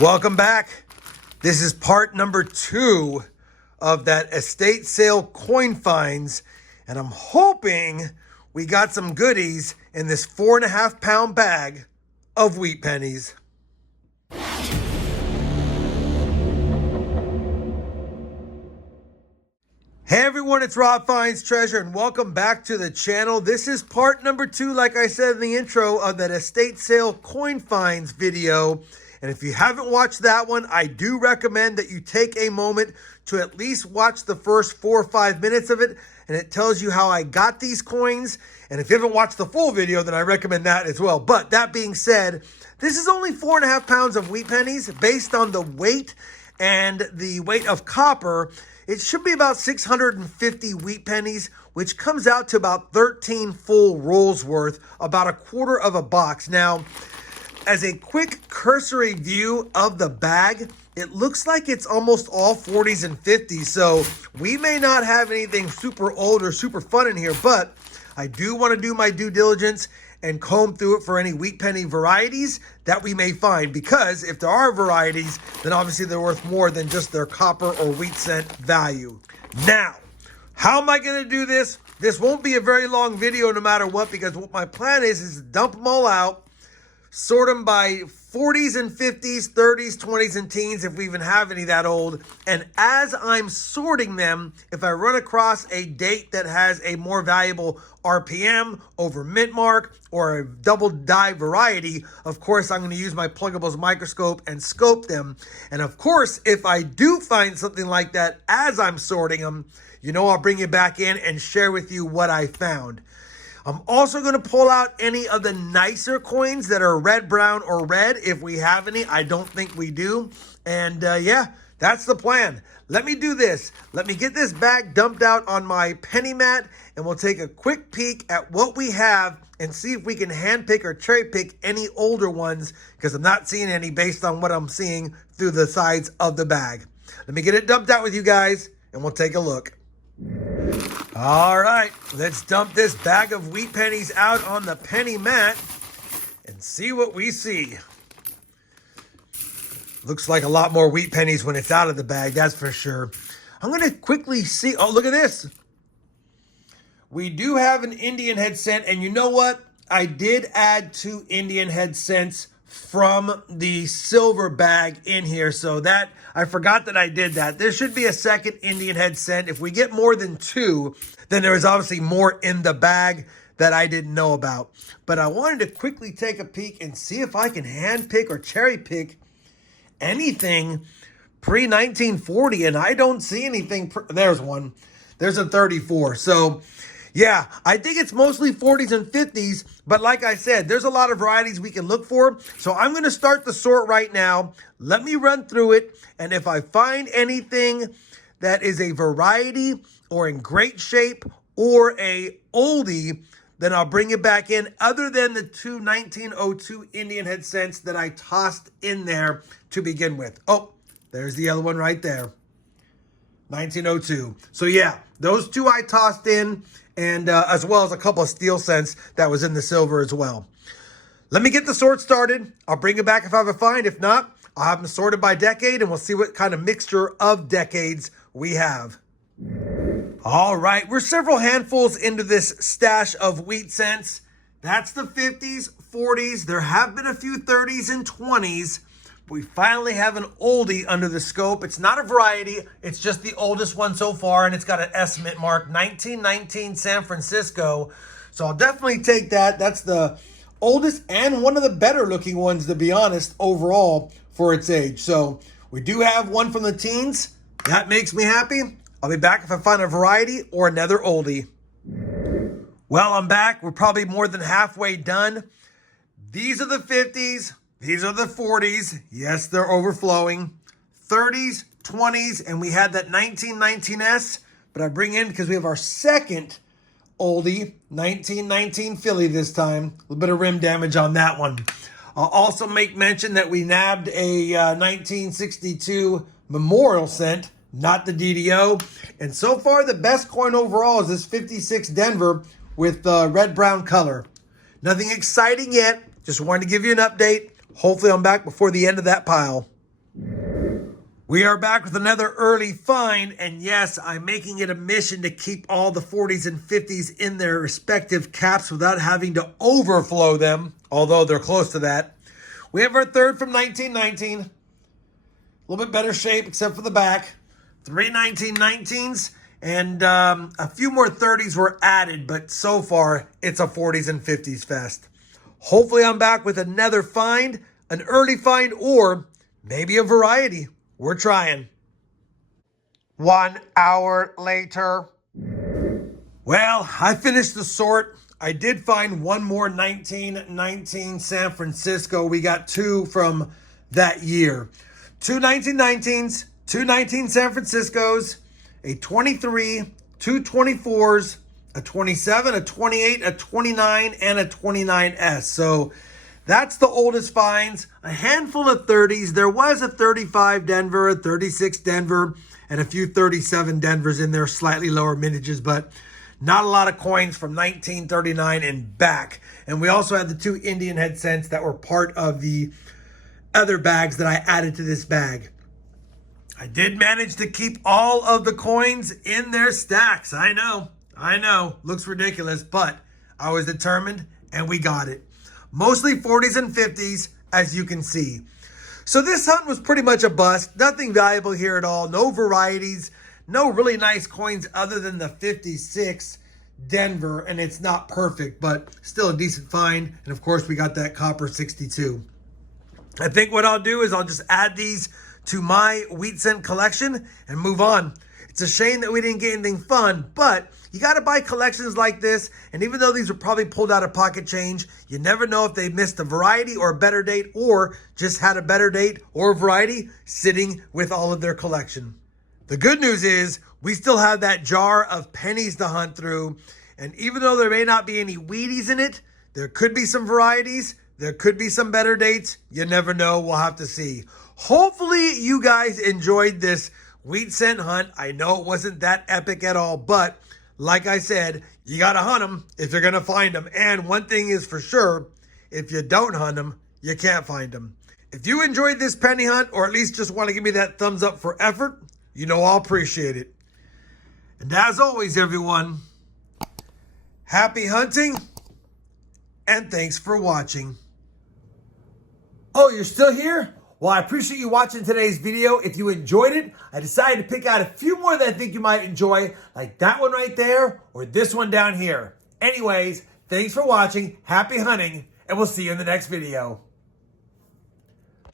Welcome back. This is part number 2 of that estate sale coin finds, and I'm hoping we got some goodies in this 4.5 pound bag of wheat pennies. Hey everyone, it's Rob Finds Treasure and welcome back to the channel. This is part number 2, like I said in the intro, of that estate sale coin finds video. And if you haven't watched that one, I do recommend that you take a moment to at least watch the first 4 or 5 minutes of it. And it tells you how I got these coins. And if you haven't watched the full video, then I recommend that as well. But that being said, this is only 4.5 pounds of wheat pennies based on the weight and the weight of copper. It should be about 650 wheat pennies, which comes out to about 13 full rolls worth, about a quarter of a box. Now, as a quick cursory view of the bag, it looks like it's almost all 40s and 50s. So we may not have anything super old or super fun in here, but I do want to do my due diligence and comb through it for any wheat penny varieties that we may find. Because if there are varieties, then obviously they're worth more than just their copper or wheat cent value. Now, how am I going to do this? This won't be a very long video no matter what, because what my plan is to dump them all out, sort them by 40s and 50s, 30s, 20s, and teens, if we even have any that old. And as I'm sorting them, if I run across a date that has a more valuable RPM over mint mark or a double die variety, of course, I'm going to use my pluggables microscope and scope them. And of course, if I do find something like that as I'm sorting them, you know, I'll bring it back in and share with you what I found. I'm also going to pull out any of the nicer coins that are red, brown, or red, if we have any. I don't think we do. And yeah, that's the plan. Let me do this. Let me get this bag dumped out on my penny mat, and we'll take a quick peek at what we have and see if we can handpick or cherry pick any older ones, because I'm not seeing any based on what I'm seeing through the sides of the bag. Let me get it dumped out with you guys, and we'll take a look. All right, let's dump this bag of wheat pennies out on the penny mat and see what we see. Looks like a lot more wheat pennies when it's out of the bag, that's for sure. I'm going to quickly see. Oh, look at this. We do have an Indian head cent, and you know what? I did add 2 Indian head cents from the silver bag in here, so that I forgot that I did that. There should be a second Indian head cent. If we get more than 2, then there is obviously more in the bag that I didn't know about. But I wanted to quickly take a peek and see if I can hand pick or cherry pick anything pre-1940, and I don't see anything. There's one. There's a 34. So yeah, I think it's mostly 40s and 50s, but like I said, there's a lot of varieties we can look for. So I'm going to start the sort right now. Let me run through it, and if I find anything that is a variety or in great shape or a oldie, then I'll bring it back in, other than the 2 1902 Indian head cents that I tossed in there to begin with. Oh, there's the other one right there. 1902. So yeah, those 2 I tossed in, and as well as a couple of steel cents that was in the silver as well. Let me get the sort started. I'll bring it back if I have a find. If not, I'll have them sorted by decade, and we'll see what kind of mixture of decades we have. All right, we're several handfuls into this stash of wheat cents. That's the 50s, 40s. There have been a few 30s and 20s. We finally have an oldie under the scope. It's not a variety. It's just the oldest one so far, and it's got an S mint mark, 1919 San Francisco. So I'll definitely take that. That's the oldest and one of the better looking ones, to be honest, overall for its age. So we do have one from the teens. That makes me happy. I'll be back if I find a variety or another oldie. Well, I'm back. We're probably more than halfway done. These are the 50s. These are the 40s. Yes, they're overflowing. 30s, 20s, and we had that 1919S, but I bring in because we have our second oldie, 1919 Philly this time. A little bit of rim damage on that one. I'll also make mention that we nabbed a 1962 Memorial cent, not the DDO. And so far, the best coin overall is this 56 Denver with red-brown color. Nothing exciting yet. Just wanted to give you an update. Hopefully I'm back before the end of that pile. We are back with another early find, and yes, I'm making it a mission to keep all the 40s and 50s in their respective caps without having to overflow them, although they're close to that. We have our third from 1919. A little bit better shape except for the back. 3 1919s, and a few more 30s were added, but so far it's a 40s and 50s fest. Hopefully I'm back with another find, an early find, or maybe a variety. We're trying. 1 hour later. Well, I finished the sort. I did find one more 1919 San Francisco. We got two from that year. Two 1919s, two 19 San Franciscos, a 23, two 24s, a 27, a 28, a 29, and a 29S. So that's the oldest finds. A handful of 30s. There was a 35 Denver, a 36 Denver, and a few 37 Denvers in there, slightly lower mintages, but not a lot of coins from 1939 and back. And we also had the two Indian head cents that were part of the other bags that I added to this bag. I did manage to keep all of the coins in their stacks. I know, looks ridiculous, but I was determined and we got it. Mostly 40s and 50s, as you can see. So this hunt was pretty much a bust. Nothing valuable here at all. No varieties. No really nice coins other than the 56 Denver. And it's not perfect, but still a decent find. And of course, we got that copper 62. I think what I'll do is I'll just add these to my wheat cent collection and move on. It's a shame that we didn't get anything fun, but you got to buy collections like this. And even though these were probably pulled out of pocket change, you never know if they missed a variety or a better date, or just had a better date or a variety sitting with all of their collection. The good news is we still have that jar of pennies to hunt through. And even though there may not be any Wheaties in it, there could be some varieties. There could be some better dates. You never know. We'll have to see. Hopefully you guys enjoyed this wheat cent hunt. I know it wasn't that epic at all, but like I said, you got to hunt them if you're going to find them. And one thing is for sure, if you don't hunt them, you can't find them. If you enjoyed this penny hunt, or at least just want to give me that thumbs up for effort, you know I'll appreciate it. And as always, everyone, happy hunting, and thanks for watching. Oh, you're still here? Well, I appreciate you watching today's video. If you enjoyed it, I decided to pick out a few more that I think you might enjoy, like that one right there or this one down here. Anyways, thanks for watching, happy hunting, and we'll see you in the next video.